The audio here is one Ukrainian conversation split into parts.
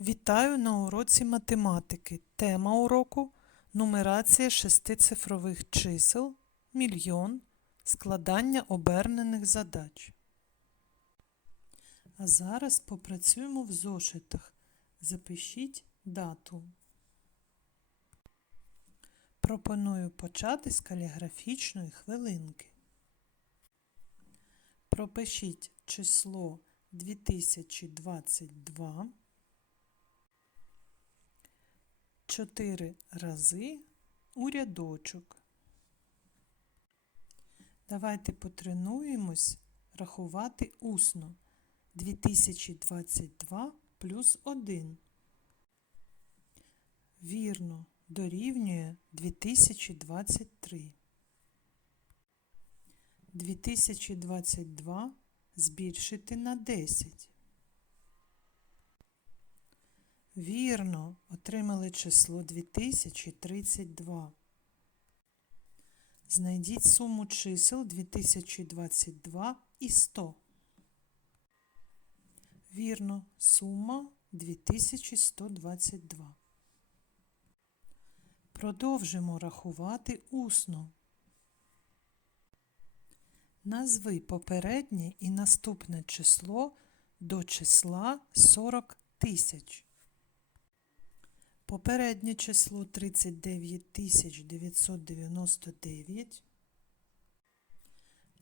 Вітаю на уроці математики. Тема уроку нумерація шестицифрових чисел, мільйон, складання обернених задач. А зараз попрацюємо в зошитах. Запишіть дату. Пропоную почати з каліграфічної хвилинки. Пропишіть число 2022 чотири рази у рядочок. Давайте потренуємось рахувати усно 2022 плюс 1. Вірно, дорівнює 2023. 2022 збільшити на 10. Вірно, отримали число 2032. Знайдіть суму чисел 2022 і 100. Вірно, сума 2122. Продовжимо рахувати усно. Назви попереднє і наступне число до числа 40 тисяч. Попереднє число 39 999,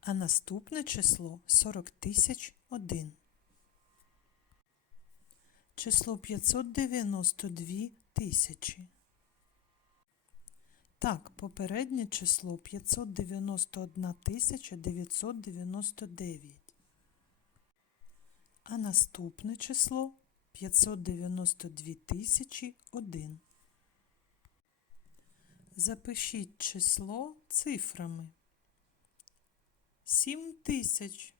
а наступне число 40 001. Число 592 тисячі. Так, попереднє число 591 999. А наступне число 592 тисячі 1. Запишіть число цифрами. 7 тисяч.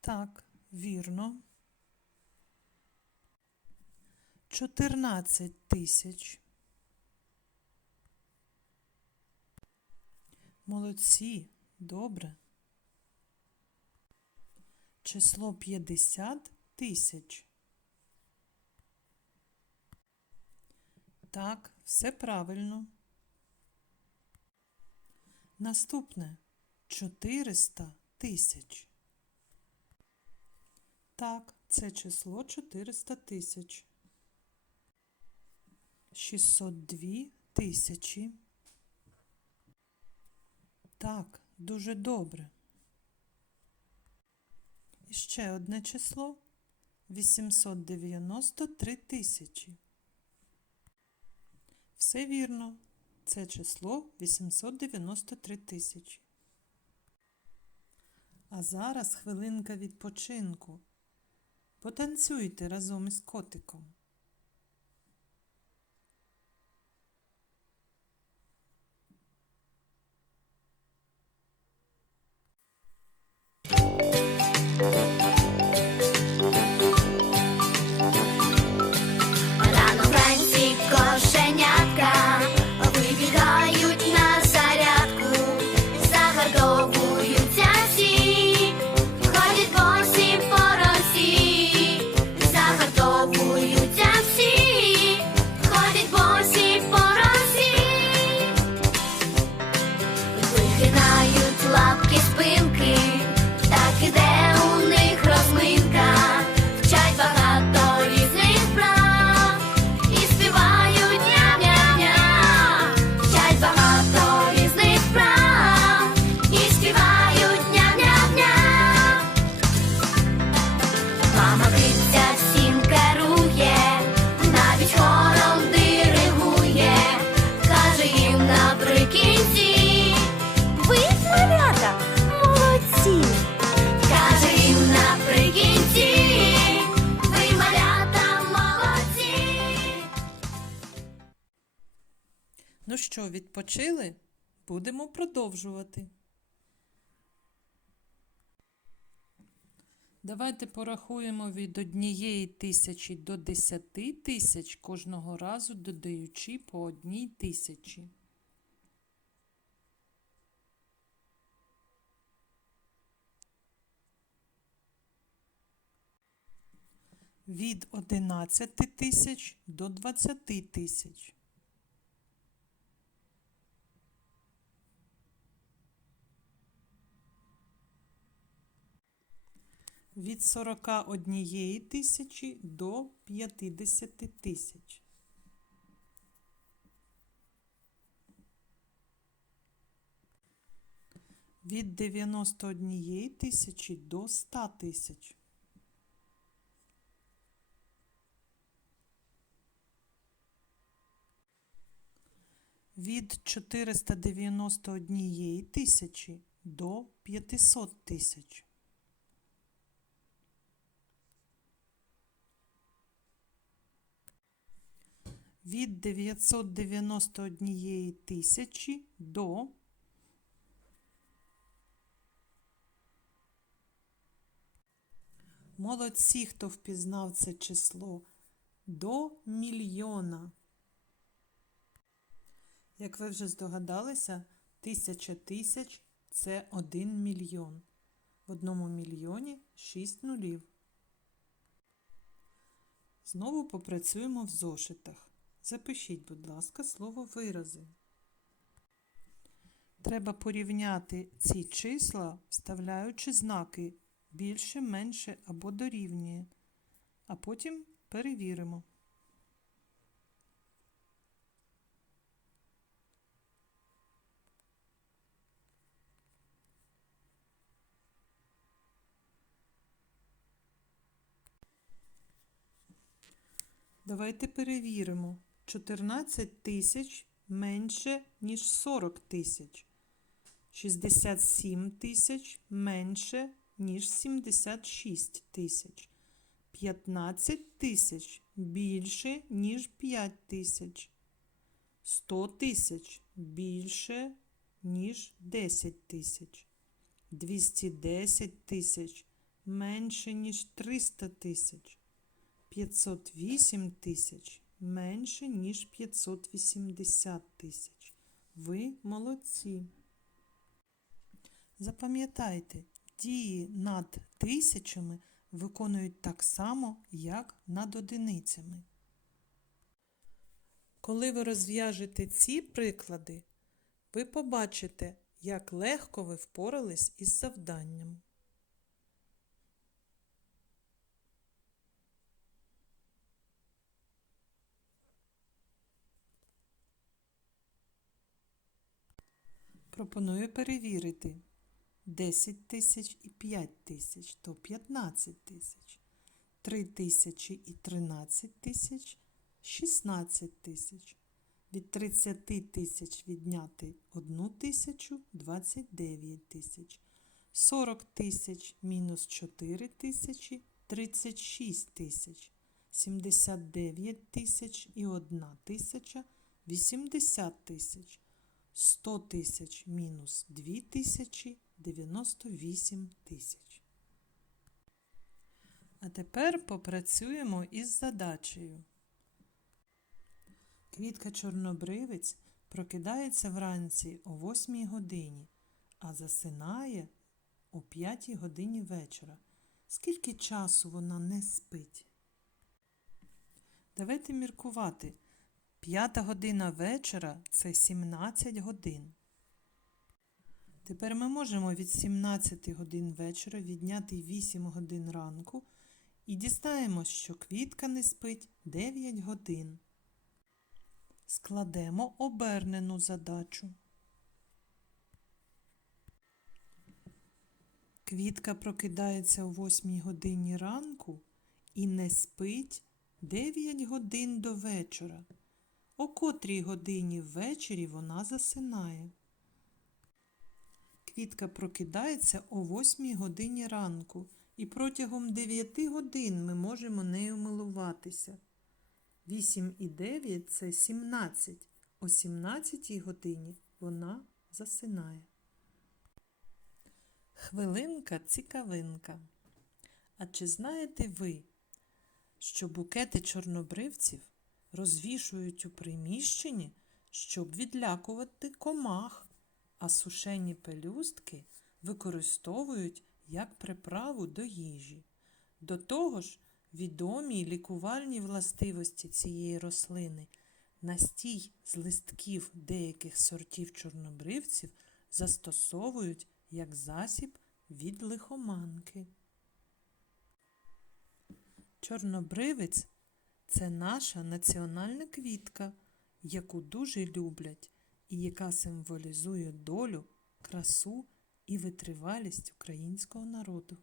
Так, вірно. 14 тисяч. Молодці, добре. Число 50 тисяч. Так, все правильно. Наступне 400 тисяч. Так, це число 400 тисяч. 602 тисячі. Так, дуже добре. І ще одне число 893 тисячі. Все вірно. Це число 893 тисячі. А зараз хвилинка відпочинку. Потанцюйте разом із котиком. Що, відпочили? Будемо продовжувати. Давайте порахуємо від однієї тисячі до десяти тисяч кожного разу додаючи по одній тисячі. Від 11 тисяч до 20 тисяч. Від 41 тисячі до 50 тисяч. Від 91 тисячі до 100 тисяч. Від 491 тисячі до 500 тисяч. Від 991 тисячі до Молодці, хто впізнав це число до мільйона. Як ви вже здогадалися, тисяча тисяч це один мільйон. В одному мільйоні 6 нулів. Знову попрацюємо в зошитах. Запишіть, будь ласка, слово вирази. Треба порівняти ці числа, вставляючи знаки більше, менше або дорівнює. А потім перевіримо. Давайте перевіримо. 14 тисяч менше, ніж 40 тисяч. 67 тисяч менше, ніж 76 тисяч. 15 тисяч більше, ніж 5 тисяч. 100 тисяч більше, ніж 10 тисяч. 210 тисяч менше, ніж 300 тисяч. 508 тисяч менше, ніж 580 тисяч. Ви молодці. Запам'ятайте, дії над тисячами виконують так само, як над одиницями. Коли ви розв'яжете ці приклади, ви побачите, як легко ви впорались із завданням. Пропоную перевірити 10 тисяч і 5 тисяч, то 15 тисяч, 3 тисячі і 13 тисяч, 16 тисяч. Від 30 тисяч відняти 1 тисячу 29 тисяч. 40 тисяч мінус 4 тисячі 36 тисяч. 79 тисяч і 1 тисяча 80 тисяч. 100 тисяч мінус 2 тисячі 98 тисяч. А тепер попрацюємо із задачею. Квітка чорнобривець прокидається вранці о 8 годині, а засинає о 5 годині вечора. Скільки часу вона не спить? Давайте міркувати. П'ята година вечора це 17 годин. Тепер ми можемо від 17 годин вечора відняти 8 годин ранку і дізнаємось, що квітка не спить 9 годин. Складемо обернену задачу. Квітка прокидається о 8 годині ранку і не спить 9 годин до вечора. О котрій годині ввечері вона засинає. Квітка прокидається о 8 годині ранку, і протягом 9 годин ми можемо нею милуватися. 8 і 9 це 17. О 17 годині вона засинає. Хвилинка цікавинка. А чи знаєте ви, що букети чорнобривців розвішують у приміщенні, щоб відлякувати комах, а сушені пелюстки використовують як приправу до їжі. До того ж, відомі лікувальні властивості цієї рослини. Настій з листків деяких сортів чорнобривців застосовують як засіб від лихоманки. Чорнобривець це наша національна квітка, яку дуже люблять і яка символізує долю, красу і витривалість українського народу.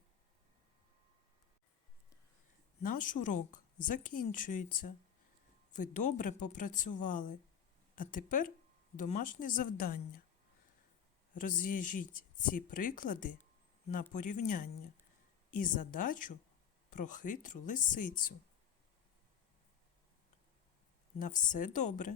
Наш урок закінчується. Ви добре попрацювали. А тепер домашнє завдання. Розв'яжіть ці приклади на порівняння і задачу про хитру лисицю. На все добре.